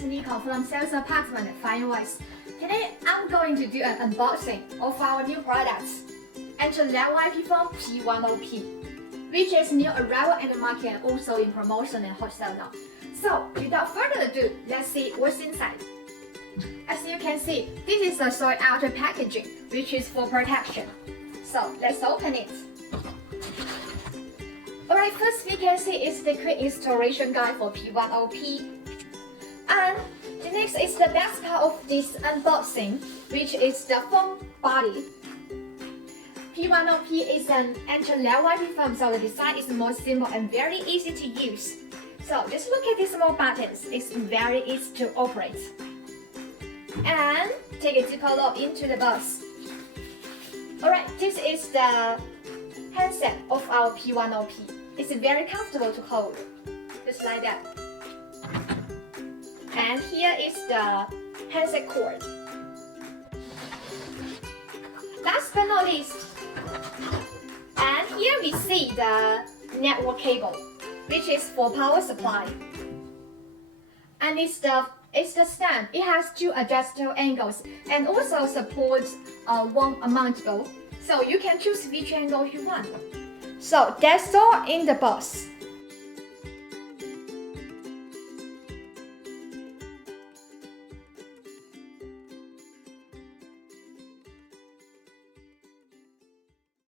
is Nico from sales department at Flyingvoice. Today I'm going to do an unboxing of our new products, entry-level IP phone P10P, which is new arrival in the market and also in promotion and wholesale now. So without further ado, let's see what's inside. As you can see, this is a soil outer packaging, which is for protection. So let's open it. Alright, first we can see is the quick installation guide for P10P. And the next is the best part of this unboxing, which is the phone body. P10P is an entry-level IP phone, so the design is more simple and very easy to use. So just look at these small buttons, it's very easy to operate. And take a deeper look into the box. Alright, this is the handset of our P10P. It's very comfortable to hold, just like that. And here is the handset cord. Last but not least, and here we see the network cable, which is for power supply. And it's the stand. It has two adjustable angles and also supports one mountable, so you can choose which angle you want. So that's all in the box.